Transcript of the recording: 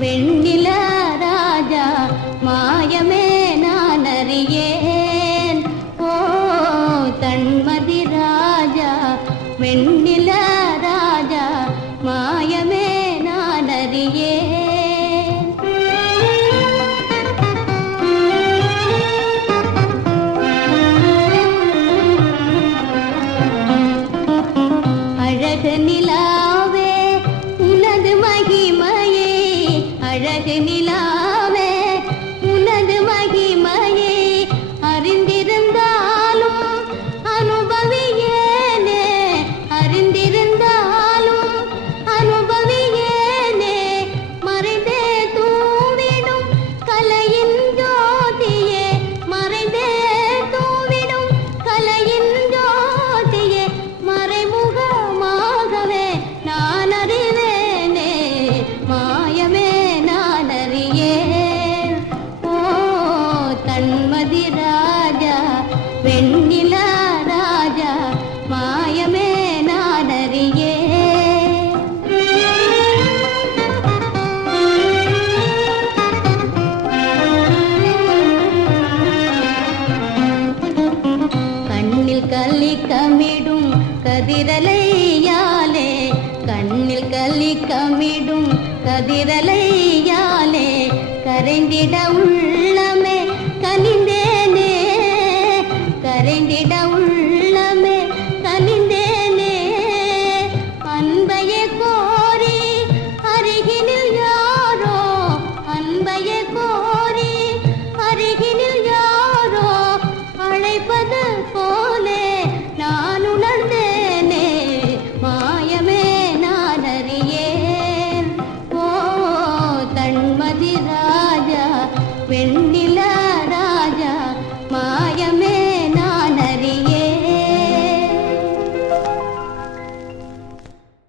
வெண்ணில ராஜா மாயமே நான் அறியேன். ஓ தன்மதி ராஜா வெண்ணில ராஜா மாயமே நான் அறியேன். அழகு நிலாவே உனது மகிமையே, அழகு நிலாவே உனது மகிமையே அறிந்திருந்தாலும் அனுபவியேனே, அறிந்திருந்தாலும் அனுபவியேனே. மறைந்தே தூவிடும் கலையின் ஜோதியே, மறைந்தே தூவிடும் கலையின் ஜோதியே. மறைமுகமாகவே நான் அறிவேனே, மாயமே நான் அறியேன். ஓ தன்மதி ராஜா வெண்ணில ராஜா மாயமே நான் அறியேன். கண்ணில் கலி கமிடும் கதிரலையாலே, கண்ணில் கலி கமிடும் கதிரலையாலே கரைந்திட